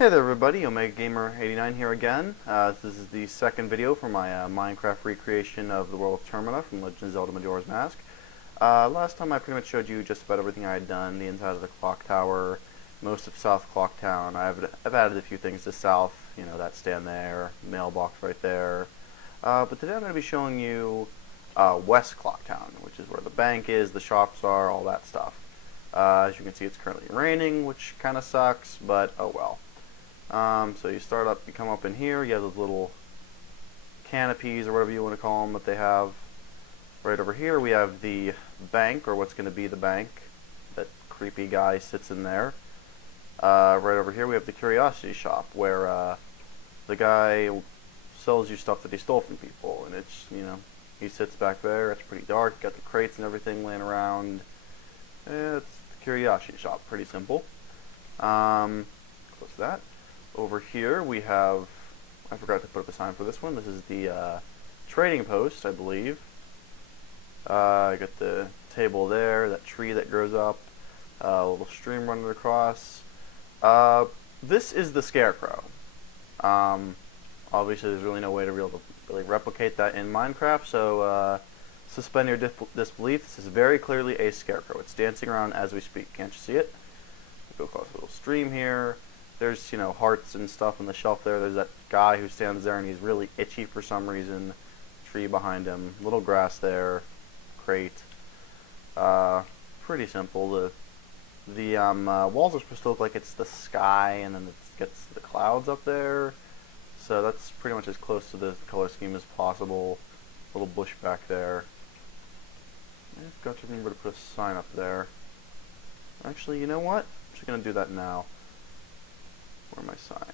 Hey there everybody, Omega Gamer 89 here again. This is the second video for my Minecraft recreation of the world of Termina from Legend of Zelda Majora's Mask. Last time I pretty much showed you just about everything I had done, the inside of the clock tower, most of South Clocktown. I've added a few things to South, you know, that stand there, mailbox right there. But today I'm going to be showing you West Clocktown, which is where the bank is, the shops are, all that stuff. As you can see, it's currently raining, which kind of sucks, but oh well. So you start up, you come up in here, you have those little canopies or whatever you want to call them that they have. Right over here we have the bank, or what's going to be the bank. That creepy guy sits in there. Right over here we have the curiosity shop, where the guy sells you stuff that he stole from people, and it's, you know, he sits back there. It's pretty dark, you got the crates and everything laying around. It's the curiosity shop, pretty simple. Close that. Over here we have, I forgot to put up a sign for this one, this is the trading post, I believe. I got the table there, that tree that grows up, a little stream running across. This is the scarecrow. Obviously there's really no way to really replicate that in Minecraft, so suspend your disbelief. This is very clearly a scarecrow. It's dancing around as we speak. Can't you see it? We'll go across a little stream here. There's, you know, hearts and stuff on the shelf there. There's that guy who stands there and he's really itchy for some reason. Tree behind him. Little grass there. Crate. Pretty simple. The walls are supposed to look like it's the sky, and then it gets the clouds up there. So that's pretty much as close to the color scheme as possible. Little bush back there. I've got to remember to put a sign up there. Actually, you know what? I'm just going to do that now. Where are my signs?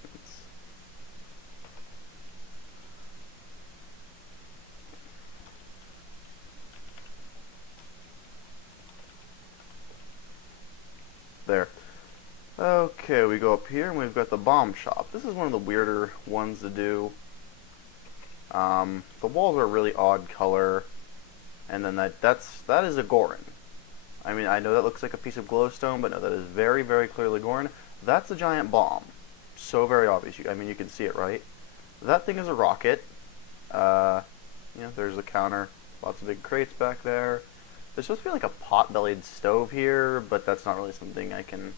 There. Okay, we go up here and we've got the bomb shop. This is one of the weirder ones to do. The walls are a really odd color, and then that is a Goron. I mean, I know that looks like a piece of glowstone, but no, that is very, very clearly Goron. That's a giant bomb. So very obvious. I mean, you can see it, right? That thing is a rocket. You know, there's the counter. Lots of big crates back there. There's supposed to be like a pot-bellied stove here, but that's not really something I can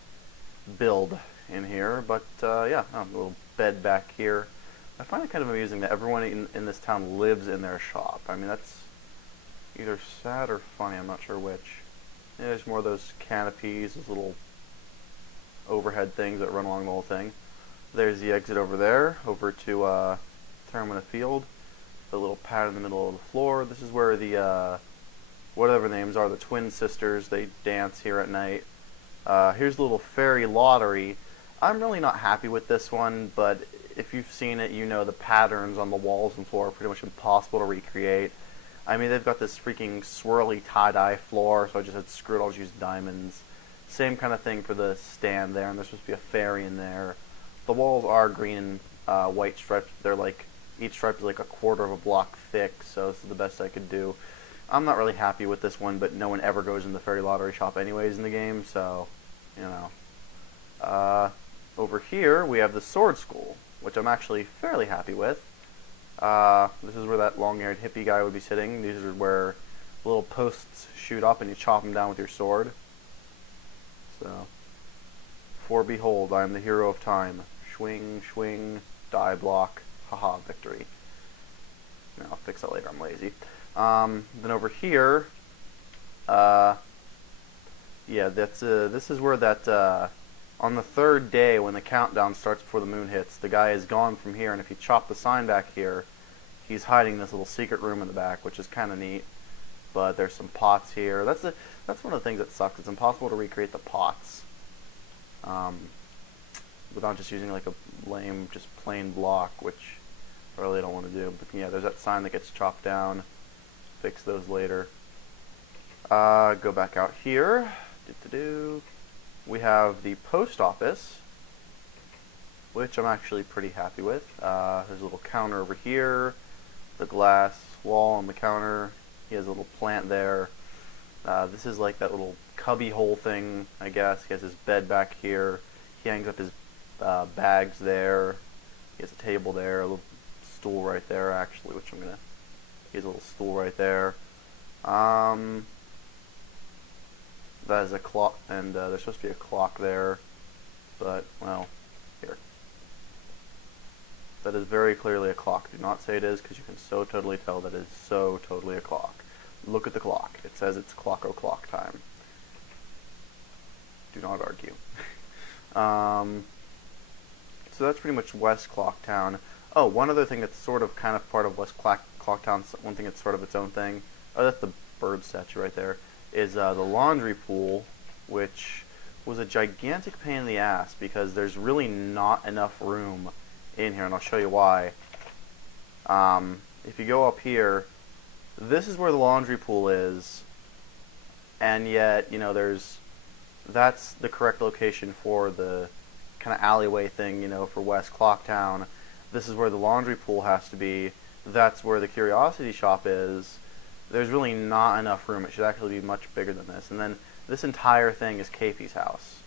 build in here. But yeah, a little bed back here. I find it kind of amusing that everyone in this town lives in their shop. I mean, that's either sad or funny. I'm not sure which. Yeah, there's more of those canopies, those little overhead things that run along the whole thing. There's the exit over there, over to Termina Field. The little pad in the middle of the floor. This is where the, whatever names are, the twin sisters, they dance here at night. Here's the little fairy lottery. I'm really not happy with this one, but if you've seen it, you know the patterns on the walls and floor are pretty much impossible to recreate. I mean, they've got this freaking swirly tie-dye floor, so I just said, screw it, I'll just use diamonds. Same kind of thing for the stand there, and there's supposed to be a fairy in there. The walls are green and white stripes. They're like, each stripe is like a quarter of a block thick, so this is the best I could do. I'm not really happy with this one, but no one ever goes in the fairy lottery shop anyways in the game, so, you know. Over here, we have the sword school, which I'm actually fairly happy with. This is where that long-haired hippie guy would be sitting. These are where little posts shoot up and you chop them down with your sword. So, for behold, I am the hero of time. Swing, swing, die block, haha, victory. No, I'll fix that later, I'm lazy. Then over here, yeah, this is where that, on the third day when the countdown starts before the moon hits, the guy is gone from here, and if you chop the sign back here, he's hiding in this little secret room in the back, which is kind of neat. But there's some pots here. That's one of the things that sucks. It's impossible to recreate the pots. Without just using like a lame, just plain block, which I really don't want to do. But yeah, there's that sign that gets chopped down. Fix those later. Go back out here. We have the post office, which I'm actually pretty happy with. There's a little counter over here, the glass wall on the counter. He has a little plant there. This is like that little cubby hole thing, I guess. He has his bed back here. He hangs up his bags there. He has a table there, a little stool right there, actually, which I'm gonna. He has a little stool right there. That is a clock, and there's supposed to be a clock there, but well, here. That is very clearly a clock. Do not say it is, because you can so totally tell that it is so totally a clock. Look at the clock. It says it's clock o'clock time. Do not argue. So that's pretty much West Clocktown. Oh, one other thing that's sort of kind of part of West Clocktown, one thing that's sort of its own thing. Oh, that's the bird statue right there. Is the laundry pool, which was a gigantic pain in the ass because there's really not enough room in here, and I'll show you why. If you go up here, this is where the laundry pool is, and yet, you know, that's the correct location for the kind of alleyway thing, you know, for West Clocktown. This is where the laundry pool has to be. That's where the curiosity shop is. There's really not enough room. It should actually be much bigger than this. And then this entire thing is Kayfie's house,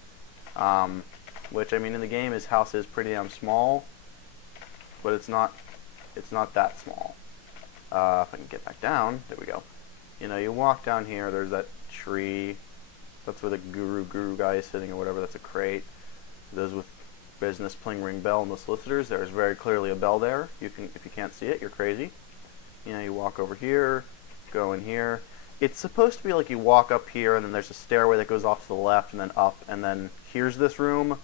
which, I mean, in the game his house is pretty damn small, but it's not that small. If I can get back down, there we go. You know, you walk down here, there's that tree. That's where the guru guy is sitting or whatever. That's a crate. Those with business playing ring bell and the solicitors. There's very clearly a bell there. If you can't see it, you're crazy. You know, you walk over here, go in here. It's supposed to be like you walk up here and then there's a stairway that goes off to the left and then up, and then here's this room.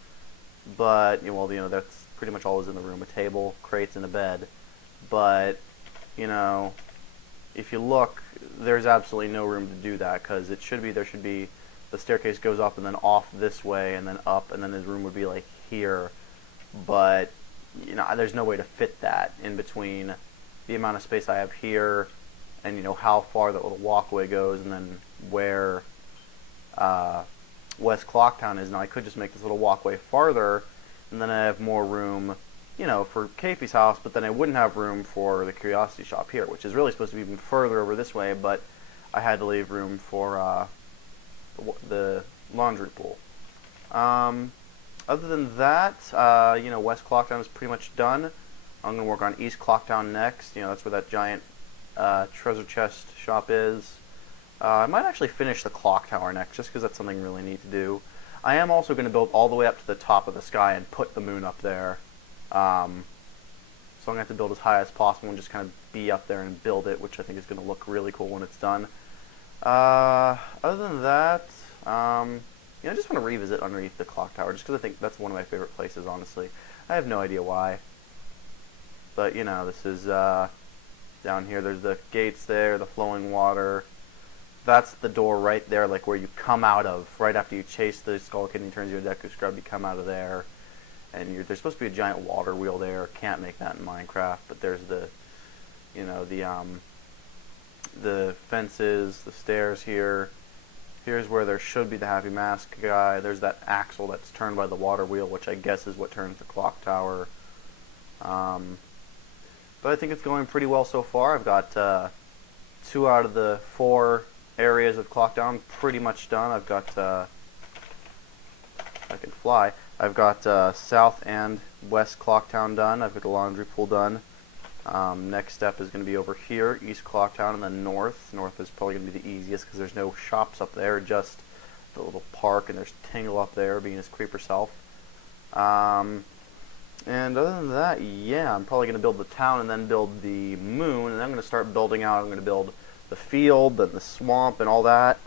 But well, you know, that's pretty much all is in the room: a table, crates, and a bed. But you know, if you look, there's absolutely no room to do that, because there should be the staircase goes up and then off this way and then up, and then his room would be like here. But you know, there's no way to fit that in between the amount of space I have here and, you know, how far that little walkway goes, and then where West Clocktown is. Now I could just make this little walkway farther, and then I have more room, you know, for Kayfie's house, but then I wouldn't have room for the curiosity shop here, which is really supposed to be even further over this way, but I had to leave room for the laundry pool. Other than that, you know, West Clocktown is pretty much done. I'm going to work on East Clocktown next. You know, that's where that giant treasure chest shop is. I might actually finish the clock tower next, just because that's something really neat to do. I am also going to build all the way up to the top of the sky and put the moon up there. So I'm going to have to build as high as possible and just kind of be up there and build it, which I think is going to look really cool when it's done. Other than that, you know, I just want to revisit underneath the clock tower, just because I think that's one of my favorite places, honestly. I have no idea why. But, you know, this is down here. There's the gates there, the flowing water. That's the door right there, like where you come out of, right after you chase the Skull Kid and he turns you into a Deku Scrub, you come out of there. And there's supposed to be a giant water wheel there. Can't make that in Minecraft, but there's the, you know, the fences, the stairs here. Here's where there should be the Happy Mask guy. There's that axle that's turned by the water wheel, which I guess is what turns the clock tower. But I think it's going pretty well so far. I've got 2 out of the 4 areas of Clocktown pretty much done. I've got, I can fly. I've got South and West Clocktown done. I've got the laundry pool done. Next step is going to be over here, East Clocktown, and then North. North is probably going to be the easiest because there's no shops up there, just the little park, and there's Tingle up there being his creeper self. And other than that, yeah, I'm probably going to build the town and then build the moon, and then I'm going to start building out. I'm going to build the field, then the swamp, and all that.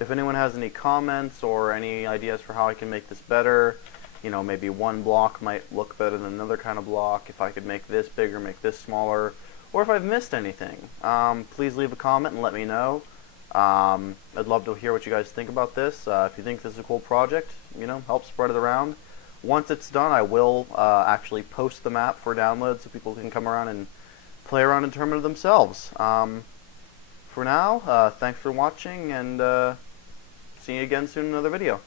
If anyone has any comments or any ideas for how I can make this better, you know, maybe one block might look better than another kind of block, if I could make this bigger, make this smaller, or if I've missed anything, please leave a comment and let me know. I'd love to hear what you guys think about this. If you think this is a cool project, you know, help spread it around. Once it's done, I will actually post the map for download so people can come around and play around in Termina themselves. For now, thanks for watching, and see you again soon in another video.